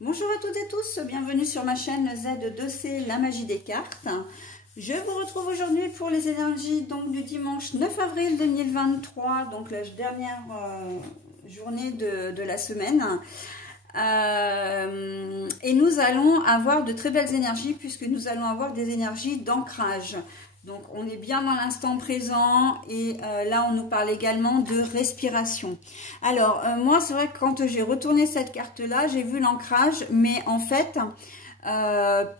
Bonjour à toutes et tous, bienvenue sur ma chaîne Z2C, la magie des cartes. Je vous retrouve aujourd'hui pour les énergies donc du dimanche 9 avril 2023, donc la dernière journée de la semaine. Et nous allons avoir de très belles énergies puisque nous allons avoir des énergies d'ancrage. Donc on est bien dans l'instant présent et là on nous parle également de respiration. Alors moi c'est vrai que quand j'ai retourné cette carte là j'ai vu l'ancrage, mais en fait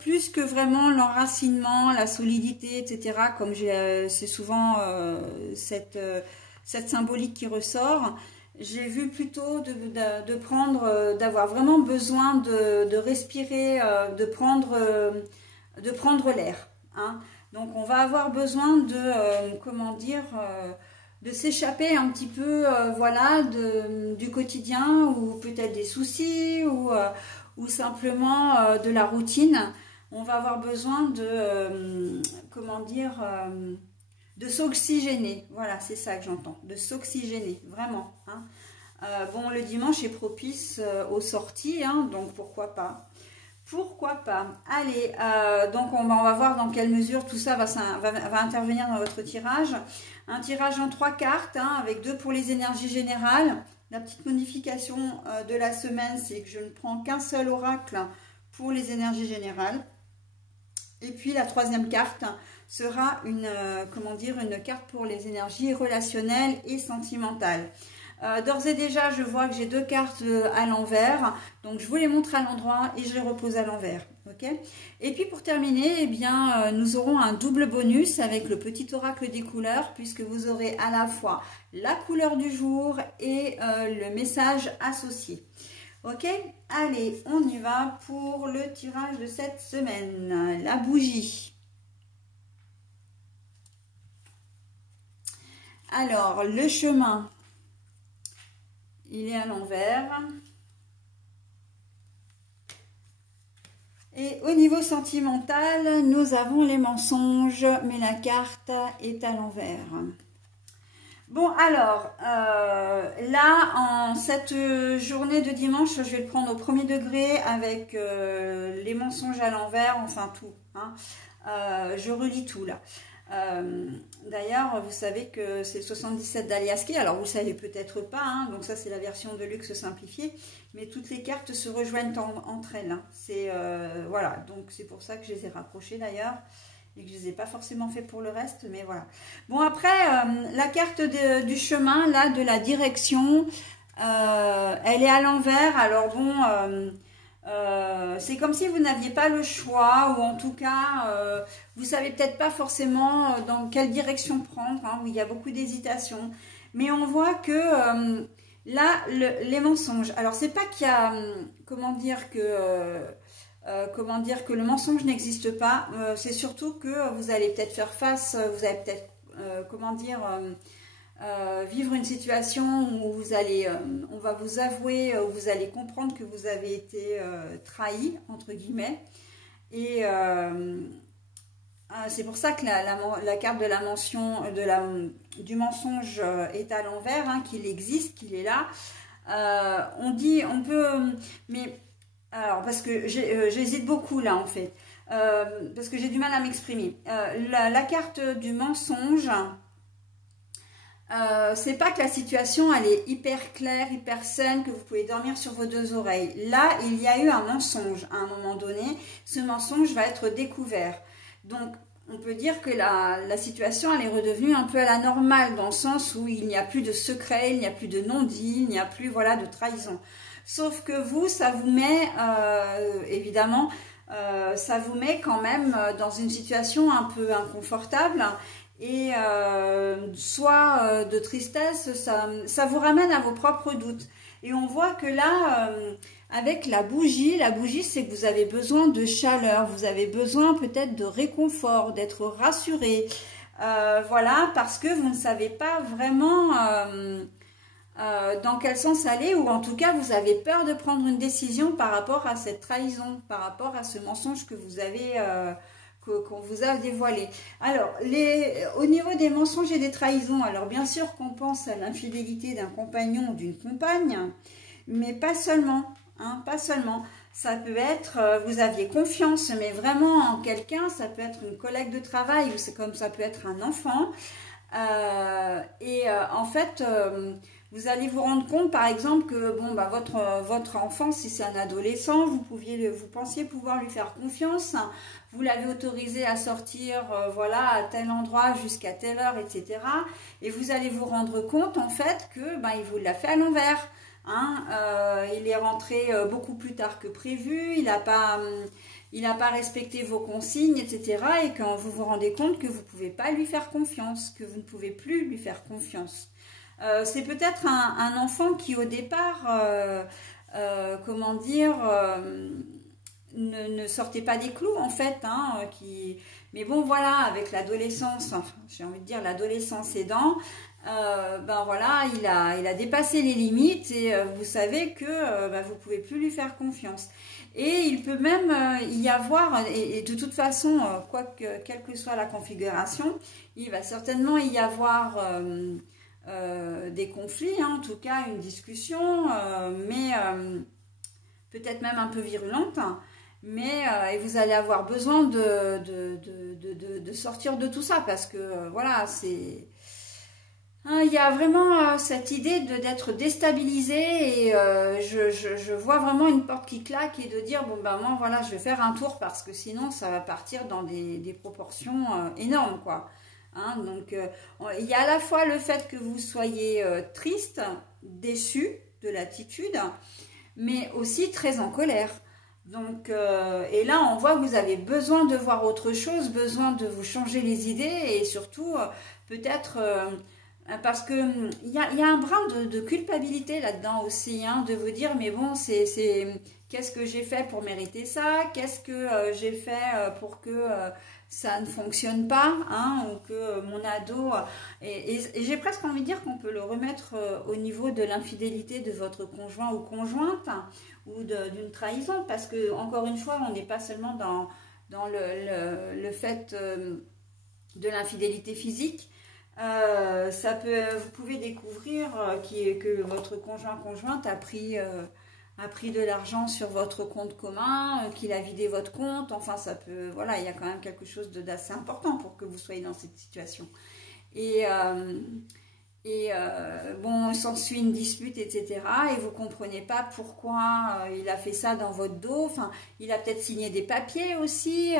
plus que vraiment l'enracinement, la solidité, etc. comme c'est souvent cette symbolique qui ressort, j'ai vu plutôt d'avoir vraiment besoin de respirer, de prendre l'air, hein. Donc on va avoir besoin de de s'échapper un petit peu voilà du quotidien, ou peut-être des soucis, ou simplement de la routine. On va avoir besoin de de s'oxygéner. Voilà, c'est ça que j'entends, de s'oxygéner, vraiment, hein. Bon, le dimanche est propice aux sorties, hein, donc pourquoi pas. Pourquoi pas? Allez, donc on va voir dans quelle mesure tout ça va intervenir dans votre tirage. Un tirage en 3 cartes, hein, avec 2 pour les énergies générales. La petite modification de la semaine, c'est que je ne prends qu'un seul oracle pour les énergies générales. Et puis la 3e carte sera une carte pour les énergies relationnelles et sentimentales. D'ores et déjà, je vois que j'ai 2 cartes à l'envers, donc je vous les montre à l'endroit et je les repose à l'envers. Okay, et puis pour terminer, eh bien, nous aurons un double bonus avec le petit oracle des couleurs, puisque vous aurez à la fois la couleur du jour et le message associé. Ok, allez, on y va pour le tirage de cette semaine. La bougie. Alors, le chemin. Il est à l'envers. Et au niveau sentimental, nous avons les mensonges, mais la carte est à l'envers. Bon, alors, là, en cette journée de dimanche, je vais le prendre au premier degré avec les mensonges à l'envers, enfin tout, hein. Je relis tout, là. D'ailleurs, vous savez que c'est le 77 d'Aliaski, alors vous ne savez peut-être pas, hein, donc ça c'est la version de luxe simplifiée, mais toutes les cartes se rejoignent entre elles, hein. C'est voilà, donc c'est pour ça que je les ai rapprochées d'ailleurs, et que je ne les ai pas forcément fait pour le reste, mais voilà. Bon, après, la carte du chemin, là, de la direction, elle est à l'envers, alors bon... c'est comme si vous n'aviez pas le choix, ou en tout cas, vous savez peut-être pas forcément dans quelle direction prendre, hein, où il y a beaucoup d'hésitation. Mais on voit que là, les mensonges. Alors, c'est pas qu'il y a, comment dire que le mensonge n'existe pas. C'est surtout que vous allez peut-être faire face, vous allez peut-être, vivre une situation où vous allez, on va vous avouer, où vous allez comprendre que vous avez été trahi, entre guillemets. Et c'est pour ça que la carte de la mention, du mensonge est à l'envers, hein, qu'il existe, qu'il est là. On peut, mais alors parce que j'hésite beaucoup là en fait, parce que j'ai du mal à m'exprimer. La carte du mensonge. C'est pas que la situation elle est hyper claire, hyper saine, que vous pouvez dormir sur vos 2 oreilles. Là, il y a eu un mensonge à un moment donné. Ce mensonge va être découvert. Donc, on peut dire que la situation elle est redevenue un peu à la normale, dans le sens où il n'y a plus de secret, il n'y a plus de non-dit, il n'y a plus, voilà, de trahison. Sauf que vous, ça vous met, évidemment, ça vous met quand même dans une situation un peu inconfortable. Et soit de tristesse, ça vous ramène à vos propres doutes. Et on voit que là, avec la bougie c'est que vous avez besoin de chaleur, vous avez besoin peut-être de réconfort, d'être rassuré. Voilà, parce que vous ne savez pas vraiment dans quel sens aller, ou en tout cas vous avez peur de prendre une décision par rapport à cette trahison, par rapport à ce mensonge que vous avez... qu'on vous a dévoilé. Alors, au niveau des mensonges et des trahisons, alors bien sûr qu'on pense à l'infidélité d'un compagnon ou d'une compagne, mais pas seulement, hein, pas seulement. Ça peut être, vous aviez confiance, mais vraiment en quelqu'un, ça peut être une collègue de travail, ou c'est comme ça peut être un enfant. En fait, vous allez vous rendre compte, par exemple, que bon, bah, votre enfant, si c'est un adolescent, vous pensiez pouvoir lui faire confiance. Vous l'avez autorisé à sortir, voilà, à tel endroit jusqu'à telle heure, etc. Et vous allez vous rendre compte, en fait, que bah, il vous l'a fait à l'envers. Hein, il est rentré beaucoup plus tard que prévu, il n'a pas respecté vos consignes, etc. Et quand vous vous rendez compte que vous ne pouvez pas lui faire confiance, que vous ne pouvez plus lui faire confiance. C'est peut-être un enfant qui au départ, comment dire, ne sortait pas des clous en fait, hein, mais bon voilà, avec l'adolescence, enfin, j'ai envie de dire l'adolescence aidant, ben voilà, il a dépassé les limites et vous savez que ben, vous ne pouvez plus lui faire confiance. Et il peut même y avoir, et de toute façon, quelle que soit la configuration, il va certainement y avoir des conflits, hein, en tout cas une discussion, mais peut-être même un peu virulente. Mais et vous allez avoir besoin de sortir de tout ça parce que voilà, c'est... Il y a vraiment cette idée d'être déstabilisé et je vois vraiment une porte qui claque et de dire bon ben moi voilà je vais faire un tour parce que sinon ça va partir dans des proportions énormes quoi. Hein, donc il y a à la fois le fait que vous soyez triste, déçu de l'attitude, mais aussi très en colère. Donc, et là, on voit que vous avez besoin de voir autre chose, besoin de vous changer les idées et surtout, peut-être, parce que il y a un brin de culpabilité là-dedans aussi, hein, de vous dire, mais bon, qu'est-ce que j'ai fait pour mériter ça? Qu'est-ce que j'ai fait pour que ça ne fonctionne pas, hein, ou que mon ado... Et j'ai presque envie de dire qu'on peut le remettre au niveau de l'infidélité de votre conjoint ou conjointe, ou d'une trahison, parce que encore une fois, on n'est pas seulement dans le fait de l'infidélité physique. Vous pouvez découvrir que votre conjointe a pris de l'argent sur votre compte commun, qu'il a vidé votre compte. Enfin, ça peut, voilà, il y a quand même quelque chose d'assez important pour que vous soyez dans cette situation. Bon, s'ensuit une dispute, etc. Et vous ne comprenez pas pourquoi il a fait ça dans votre dos. Enfin, il a peut-être signé des papiers aussi,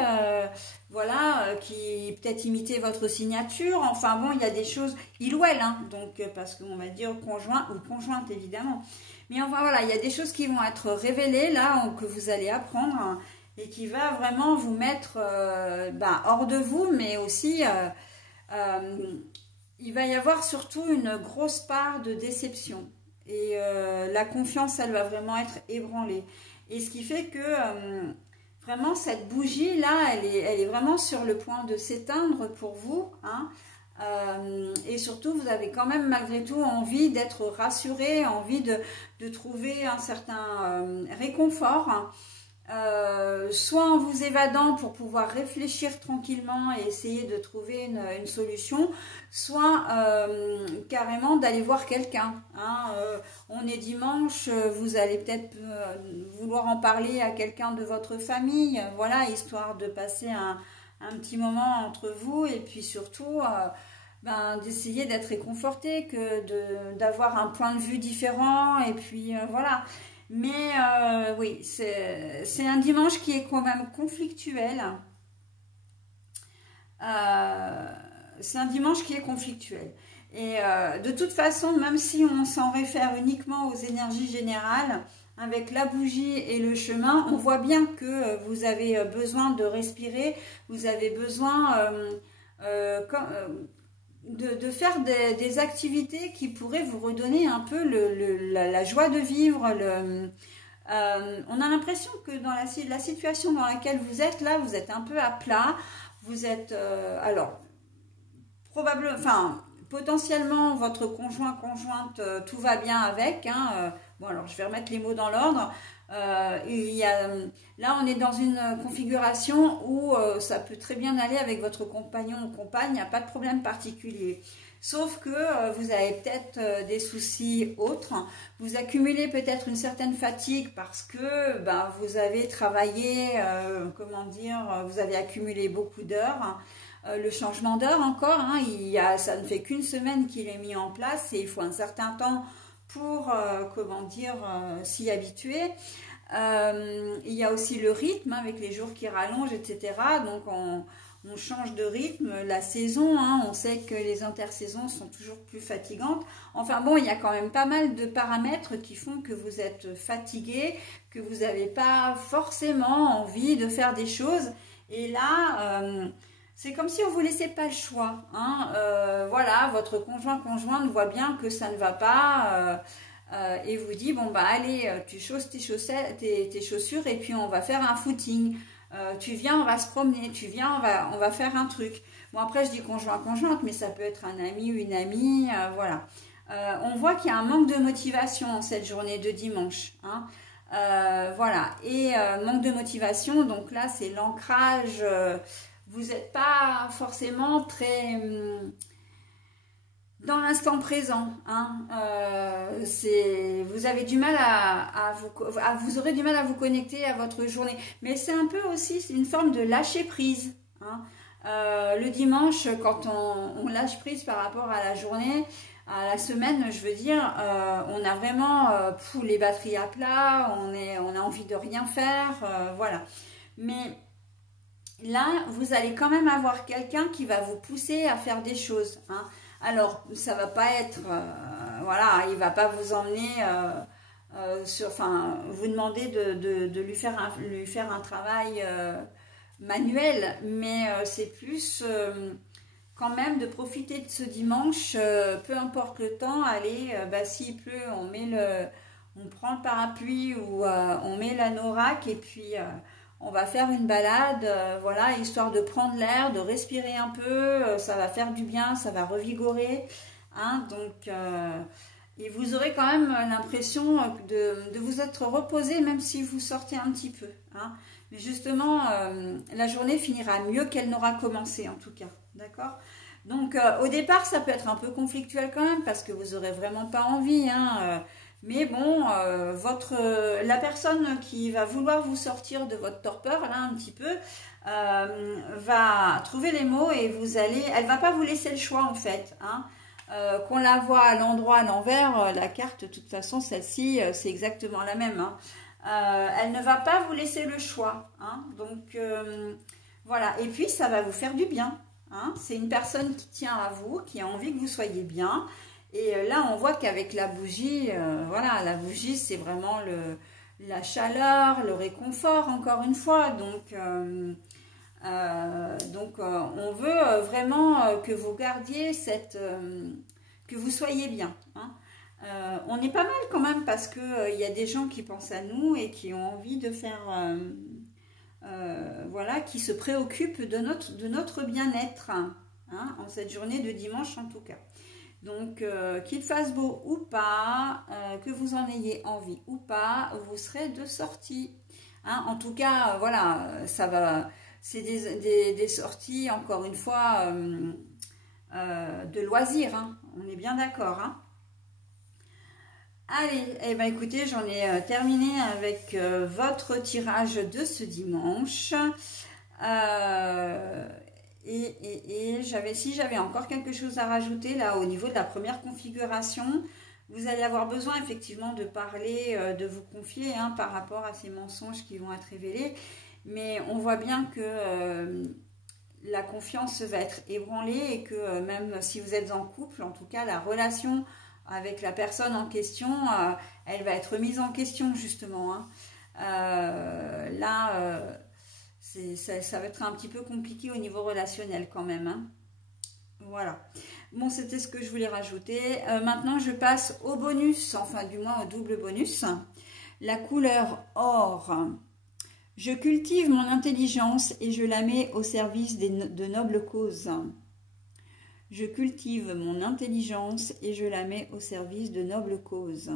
voilà, qui peut-être imitaient votre signature. Enfin bon, il y a des choses, il ou elle, hein, donc parce qu'on va dire conjoint ou conjointe évidemment. Mais enfin voilà, il y a des choses qui vont être révélées là, que vous allez apprendre hein, et qui va vraiment vous mettre hors de vous, mais aussi... il va y avoir surtout une grosse part de déception et la confiance, elle va vraiment être ébranlée. Et ce qui fait que vraiment cette bougie là, elle est vraiment sur le point de s'éteindre pour vous. Hein, et surtout, vous avez quand même malgré tout envie d'être rassuré, envie de trouver un certain réconfort. Hein, soit en vous évadant pour pouvoir réfléchir tranquillement et essayer de trouver une solution, soit carrément d'aller voir quelqu'un. Hein. On est dimanche, vous allez peut-être vouloir en parler à quelqu'un de votre famille, voilà, histoire de passer un petit moment entre vous et puis surtout d'essayer d'être réconforté, d'avoir un point de vue différent et puis voilà. Mais oui, c'est un dimanche qui est quand même conflictuel. C'est un dimanche qui est conflictuel. Et de toute façon, même si on s'en réfère uniquement aux énergies générales, avec la bougie et le chemin, on voit bien que vous avez besoin de respirer, vous avez besoin... de faire des activités qui pourraient vous redonner un peu la joie de vivre. On a l'impression que dans la situation dans laquelle vous êtes, là, vous êtes un peu à plat. Vous êtes, alors, probablement, enfin, potentiellement, votre conjointe, tout va bien avec. Hein, bon, alors, je vais remettre les mots dans l'ordre. Là, on est dans une configuration où ça peut très bien aller avec votre compagnon ou compagne, il n'y a pas de problème particulier. Sauf que vous avez peut-être des soucis autres. Vous accumulez peut-être une certaine fatigue parce que ben, vous avez travaillé, comment dire, vous avez accumulé beaucoup d'heures. Le changement d'heure encore, hein, ça ne fait qu'une semaine qu'il est mis en place et il faut un certain temps pour, comment dire, s'y habituer. Il y a aussi le rythme hein, avec les jours qui rallongent, etc. Donc on change de rythme, la saison, hein, on sait que les intersaisons sont toujours plus fatigantes. Enfin bon, il y a quand même pas mal de paramètres qui font que vous êtes fatigué, que vous n'avez pas forcément envie de faire des choses. Et là, c'est comme si on ne vous laissait pas le choix. Hein. Voilà, votre conjointe voit bien que ça ne va pas et vous dit, bon bah allez, tu chausses tes chaussures et puis on va faire un footing. Tu viens, on va se promener, tu viens, on va faire un truc. Bon, après, je dis conjointe, mais ça peut être un ami ou une amie, voilà. On voit qu'il y a un manque de motivation en cette journée de dimanche. Hein. Voilà, et manque de motivation, donc là, c'est l'ancrage. Vous n'êtes pas forcément très dans l'instant présent. Hein. Vous avez du mal vous aurez du mal à vous connecter à votre journée. Mais c'est un peu aussi une forme de lâcher prise. Hein. Le dimanche, quand on lâche prise par rapport à la journée, à la semaine, je veux dire, on a vraiment les batteries à plat, on a envie de rien faire, voilà. Mais là, vous allez quand même avoir quelqu'un qui va vous pousser à faire des choses. Hein. Alors, ça va pas être, voilà, il va pas vous emmener, vous demander de lui faire un travail manuel, mais c'est plus quand même de profiter de ce dimanche, peu importe le temps. Allez, s'il pleut, on prend le parapluie ou on met l'anorak et puis on va faire une balade, voilà, histoire de prendre l'air, de respirer un peu, ça va faire du bien, ça va revigorer, hein, donc, et vous aurez quand même l'impression de vous être reposé, même si vous sortez un petit peu, hein, mais justement, la journée finira mieux qu'elle n'aura commencé, en tout cas, d'accord? Donc, au départ, ça peut être un peu conflictuel quand même, parce que vous n'aurez vraiment pas envie, hein, mais bon, la personne qui va vouloir vous sortir de votre torpeur, là, un petit peu, va trouver les mots et elle va pas vous laisser le choix, en fait. Hein. Qu'on la voit à l'endroit, à l'envers, la carte, de toute façon, celle-ci, c'est exactement la même. Hein. Elle ne va pas vous laisser le choix. Hein. Donc, voilà. Et puis, ça va vous faire du bien. Hein. C'est une personne qui tient à vous, qui a envie que vous soyez bien. Et là, on voit qu'avec la bougie, voilà, la bougie, c'est vraiment la chaleur, le réconfort, encore une fois. Donc, on veut vraiment que vous gardiez que vous soyez bien. Hein. On est pas mal quand même parce qu'il y a des gens qui pensent à nous et qui ont envie de faire, voilà, qui se préoccupent de notre bien-être, hein, en cette journée de dimanche en tout cas. Donc, qu'il fasse beau ou pas, que vous en ayez envie ou pas, vous serez de sortie. Hein, en tout cas, voilà, ça va. C'est des sorties, encore une fois, de loisirs. Hein, on est bien d'accord. Hein. Allez, eh ben, écoutez, j'en ai terminé avec votre tirage de ce dimanche. Si j'avais encore quelque chose à rajouter là au niveau de la première configuration, vous allez avoir besoin effectivement de parler, de vous confier, hein, par rapport à ces mensonges qui vont être révélés. Mais on voit bien que la confiance va être ébranlée et que même si vous êtes en couple, en tout cas la relation avec la personne en question, elle va être mise en question justement. Hein. Ça va être un petit peu compliqué au niveau relationnel quand même. Hein. Voilà. Bon, c'était ce que je voulais rajouter. Maintenant, je passe au bonus, enfin du moins au double bonus. La couleur or. Je cultive mon intelligence et je la mets au service de nobles causes. Je cultive mon intelligence et je la mets au service de nobles causes.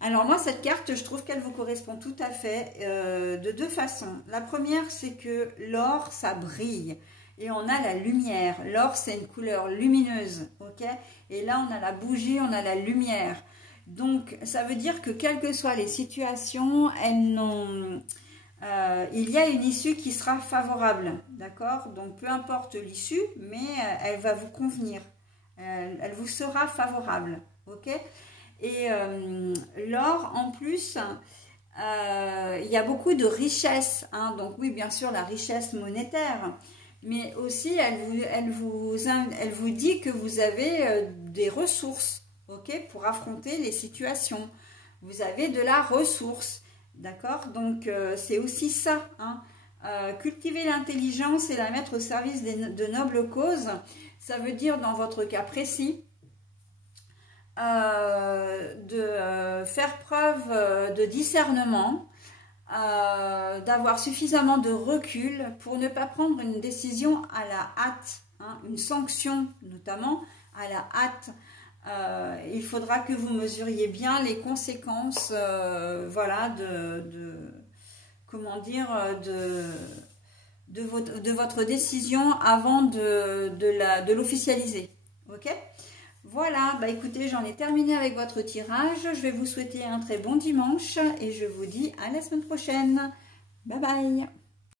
Alors moi, cette carte, je trouve qu'elle vous correspond tout à fait de deux façons. La première, c'est que l'or, ça brille. et on a la lumière. L'or, c'est une couleur lumineuse, ok? Et là, on a la bougie, on a la lumière. Donc, ça veut dire que quelles que soient les situations, il y a une issue qui sera favorable, d'accord? Donc, peu importe l'issue, mais elle va vous convenir. Elle vous sera favorable, ok? Et l'or, en plus, il y a beaucoup de richesse, hein? Donc oui, bien sûr, la richesse monétaire, mais aussi, elle vous dit que vous avez des ressources, ok, pour affronter les situations. Vous avez de la ressource, d'accord? Donc, c'est aussi ça, hein? Cultiver l'intelligence et la mettre au service de nobles causes, ça veut dire, dans votre cas précis, de faire preuve de discernement, d'avoir suffisamment de recul pour ne pas prendre une décision à la hâte, hein, une sanction notamment à la hâte. Il faudra que vous mesuriez bien les conséquences, voilà, comment dire, de votre décision avant de l'officialiser, ok? Voilà, bah écoutez, j'en ai terminé avec votre tirage. Je vais vous souhaiter un très bon dimanche et je vous dis à la semaine prochaine. Bye bye!